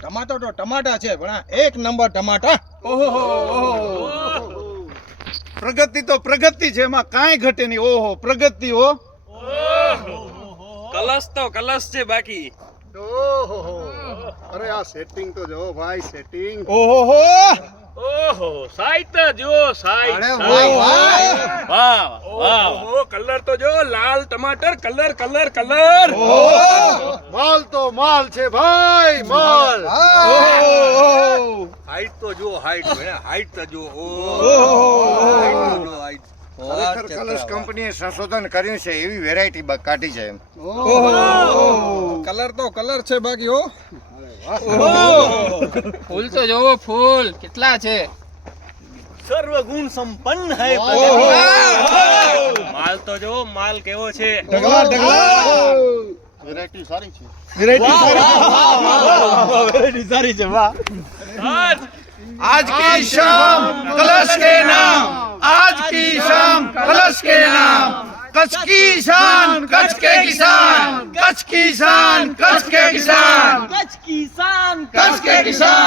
ટમાટો તો ટમાટા છે પણ આ એક નંબર ટમાટા. પ્રગતિ તો પ્રગતિ છે, એમાં કાંઈ ઘટે નહીં. ઓહો પ્રગતિ હો. કલશ તો કલશ છે બાકી. ઓહો, અરે આ સેટિંગ તો જો ભાઈ, સેટિંગ. ઓહો ઓહો સાઈટ જો સાઈટ. અરે વાહ વાહ. વાહ ઓહો કલર તો જો લાલ ટમાટર કલર કલર કલર. માલ તો માલ છે ભાઈ, માલ. હાઈટ તો જો હાઈટ હાઈટ તો જો હાઈટ. ખરેખર કલર્સ કંપનીએ સંશોધન કર્યું છે, એવી વેરાયટી કાઢી છે એમ. કલર તો કલર છે બાકી હો. ફૂલ તો જોવો, ફૂલ કેટલા છે. સર્વ ગુણ સંપન્ન હૈ. માલ તો જો માલ કેવો છે. ઢગલા ઢગલા. વેરાયટી સારી છે. વેરાયટી સારી છે. વાહ. आज की शाम कलश के नाम, आज की शाम कलश के नाम, कच्छ की शान कच्छ के किसान, कच्छ की शान कच्छ के किसान, કચ્છ કિસાન कच्छ के किसान.